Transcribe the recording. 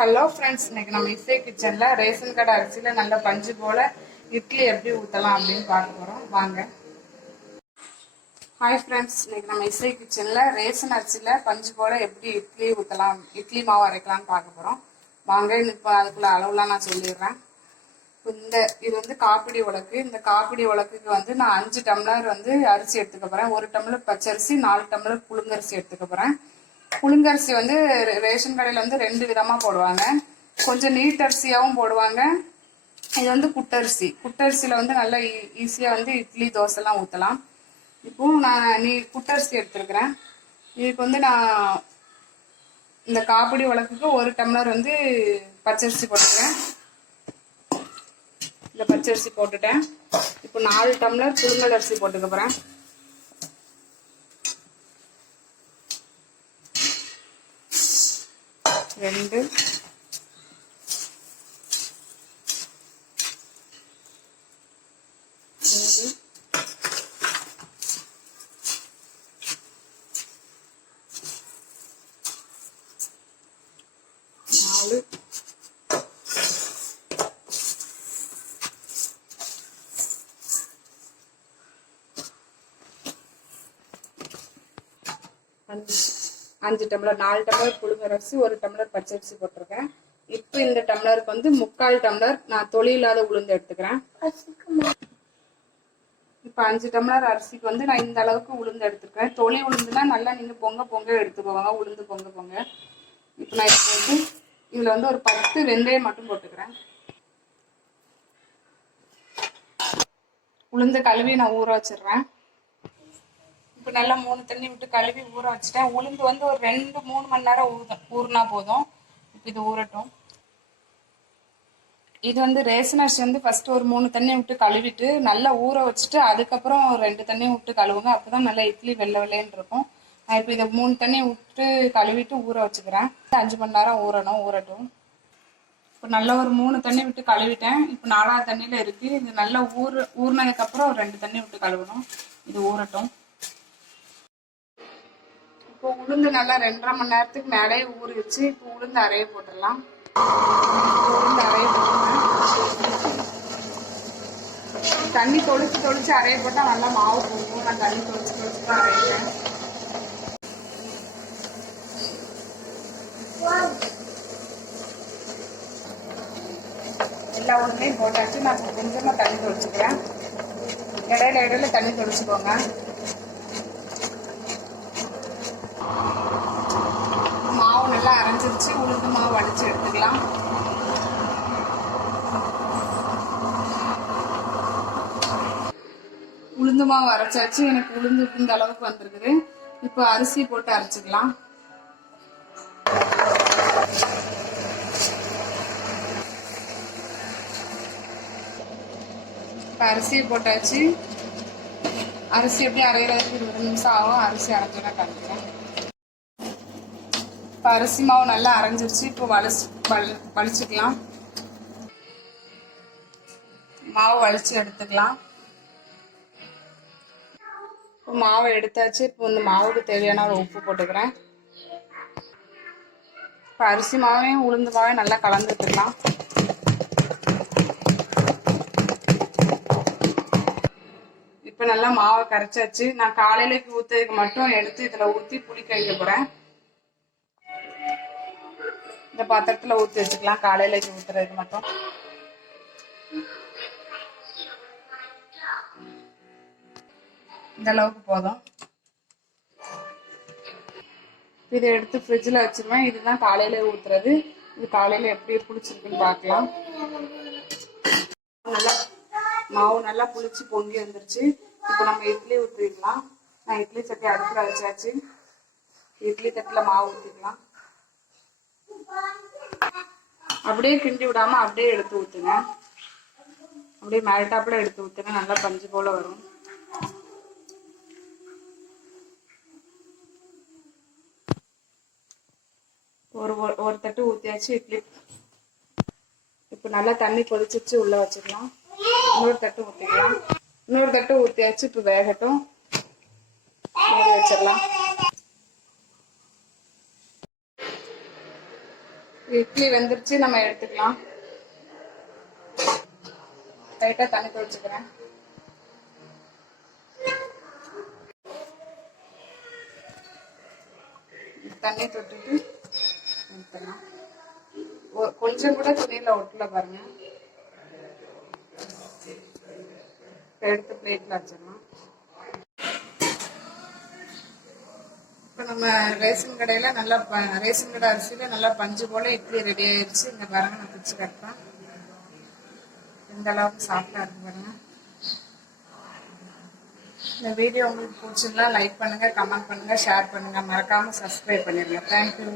Hello friends, இன்னைக்கு நம்ம இசை கிச்சன்ல ரேஷன் கடை அரிசியில நல்ல பஞ்சு போல இட்லி எப்படி ஊற்றலாம் அப்படின்னு பார்க்க போகிறோம். வாங்க. ஹாய் ஃப்ரெண்ட்ஸ், இன்னைக்கு நம்ம இசை கிச்சன்ல ரேஷன் அரிசியில பஞ்சு போல எப்படி இட்லி ஊற்றலாம், இட்லி மாவு அரைக்கலாம்னு பார்க்க போகிறோம். வாங்க. இப்போ அதுக்குள்ள அளவுலாம் நான் சொல்லிடுறேன். இது வந்து காப்பிடி உலக்கு. இந்த காப்பிடி உலக்குக்கு வந்து நான் 5 டம்ளர் வந்து அரிசி எடுத்துக்க போகிறேன். 1 டம்ளர் பச்சரிசி, 4 டம்ளர் புழுங்கரிசி எடுத்துக்க போகிறேன். புழுங்கரிசி வந்து ரேஷன் கடையில் வந்து 2 விதமாக போடுவாங்க. கொஞ்சம் நீட் அரிசியாகவும் போடுவாங்க. இது வந்து குட்டரிசியில் வந்து நல்லா ஈஸியாக வந்து இட்லி தோசைலாம் ஊற்றலாம். இப்போது நான் குட்டரிசி எடுத்துருக்கிறேன். இதுக்கு வந்து நான் இந்த காப்பிடி உலக்குக்கு 1 டம்ளர் வந்து பச்சரிசி போட்டுக்கிறேன். இந்த பச்சரிசி போட்டுட்டேன். இப்போ 4 டம்ளர் புழுங்கல் அரிசி போட்டுக்க போகிறேன். 2 4 5 டம்ளர் 4 டம்ளர் புழுங்கரிசி, 1 டம்ளர் பச்சரிசி போட்டிருக்கேன். இப்போ இந்த டம்ளருக்கு வந்து 3/4 டம்ளர் நான் தொளி இல்லாத உளுந்து எடுத்துக்கிறேன். இப்போ 5 டம்ளர் அரிசிக்கு வந்து நான் இந்த அளவுக்கு உளுந்து எடுத்துக்கிறேன். தொளி உளுந்துனா நல்லா நீங்கள் பொங்க எடுத்துக்கோங்க. உளுந்து பொங்க. இப்போ நான் இப்போ வந்து இதில் வந்து ஒரு 10 வெந்தயம் மட்டும் போட்டுக்கிறேன். உளுந்து கழுவி நான் ஊற வச்சிடுறேன். இப்போ நல்லா 3 தண்ணி விட்டு கழுவி ஊற வச்சுட்டேன். உளுந்து வந்து ஒரு 2-3 மணி நேரம் ஊறினா போதும். இப்போ இது ஊறட்டும். இது வந்து ரேஷன் அரிசி வந்து ஃபர்ஸ்ட் ஒரு 3 தண்ணி விட்டு கழுவிட்டு நல்லா ஊற வச்சுட்டு அதுக்கப்புறம் 2 தண்ணி விட்டு கழுவுங்க. அப்போதான் நல்லா இட்லி வெள்ளைன்னு இருக்கும். நான் இப்போ இதை 3 தண்ணி விட்டு கழுவிட்டு ஊற வச்சுக்கிறேன். 5 மணி நேரம் ஊறட்டும். இப்போ நல்லா ஒரு 3 தண்ணி விட்டு கழுவிட்டேன். இப்போ 4ஆவது தண்ணியில் இருக்குது. இது நல்லா ஊறினதுக்கப்புறம் 2 தண்ணி விட்டு கழுவணும். இது ஊறட்டும். இப்போ உளுந்து நல்லா 2.5 மணி நேரத்துக்கு மேலே ஊறிடுச்சு. இப்போ உளுந்து அரைய போட்டுடலாம். உளுந்து அரைய போட்டுருங்க. தண்ணி தொளிச்சு அரைய போட்டால் நல்லா மாவு போகும். நான் தண்ணி தொளிச்சு தான் அரைக்கிறேன். எல்லா உளுந்தையும் போட்டாச்சு. நான் கொஞ்சமாக தண்ணி தொளிச்சுக்கிறேன். இடையில தண்ணி தொளிச்சுக்கோங்க. மாவு நல்லா அரைஞ்சிருச்சு. உளுந்து மாவு அடிச்சு எடுத்துக்கலாம். உளுந்து மாவு அரைச்சாச்சு. எனக்கு உளுந்து இந்த அளவுக்கு வந்திருக்குது. இப்போ அரிசி போட்டு அரைச்சிக்கலாம். இப்போ அரிசியை போட்டாச்சு. அரிசி எப்படி அரைகிறதுக்கு 20 நிமிஷம் ஆகும். அரிசி அரைஞ்சோன்னா காமிக்கிறேன். இப்போ அரிசி மாவு நல்லா அரைஞ்சிருச்சு. இப்போ வலிச்சுக்கலாம். மாவு வலிச்சு எடுத்துக்கலாம். இப்போ மாவை எடுத்தாச்சு. இப்போ இந்த மாவுக்கு தேவையான ஒரு உப்பு போட்டுக்கிறேன். இப்போ அரிசி மாவையும் உளுந்து மாவையும் நல்லா கலந்து விட்டுக்கலாம். இப்போ நல்லா மாவை கரைச்சாச்சு. நான் காலையிலக்கு ஊற்றுறதுக்கு மட்டும் எடுத்து இதில் ஊற்றி புளிக்க வைக்க போகிறேன். இந்த பாத்திரத்தில் ஊற்றி வச்சுக்கலாம். காலையிலக்கு ஊற்றுறதுக்கு மட்டும். இந்த அளவுக்கு போதும். இதை எடுத்து ஃப்ரிட்ஜில் வச்சிருவேன். இதுதான் காலையில ஊற்றுறது. இது காலையில் எப்படி புளிச்சிருக்குன்னு பார்க்கலாம். நல்லா மாவு நல்லா புளிச்சு பொங்கி வந்துருச்சு. இப்போ நம்ம இட்லி ஊற்றிக்கலாம். நான் இட்லி சட்டி அடுப்பில் வச்சாச்சு. இட்லி தட்டில் மாவு ஊற்றிக்கலாம். அப்படியே கிண்டி விடாம அப்படியே எடுத்து ஊற்றுங்க. அப்படியே மேல்டாப்பில் எடுத்து ஊற்றுங்க. நல்லா பஞ்சு போல வரும். ஒரு தட்டு ஊற்றியாச்சு இட்லி. இப்போ நல்லா தண்ணி கொதிச்சிச்சு. உள்ள வச்சுக்கலாம். இன்னொரு தட்டு ஊற்றிக்கலாம். இன்னொரு தட்டு ஊற்றியாச்சு. இப்போ வேகட்டும். மூடி வச்சிடலாம். இட்லி வெந்துருச்சு, நம்ம எடுத்துக்கலாம். லைட்டா தண்ணி தொளிச்சுக்கிறேன். தண்ணி தொட்டுட்டு எடுத்துக்கலாம். கொஞ்சம் கூட துணியில ஒட்டல பாருங்க. எடுத்து பிளேட்ல வச்சிடலாம். இப்போ நம்ம ரேஷன் கடையில் நல்லா ரேஷன் கடை அரிசியில் நல்லா பஞ்சு போல் இட்லி ரெடி ஆயிடுச்சு. இங்கே பாருங்க, நான் பிடிச்சி கட்டுறேன். இந்த அளவுக்கு சாஃப்டாக இருக்கு பாருங்க. இந்த வீடியோ உங்களுக்கு பிடிச்சிருந்தா லைக் பண்ணுங்கள், கமெண்ட் பண்ணுங்கள், ஷேர் பண்ணுங்கள். மறக்காமல் சப்ஸ்கிரைப் பண்ணிடுங்க. தேங்க்யூ.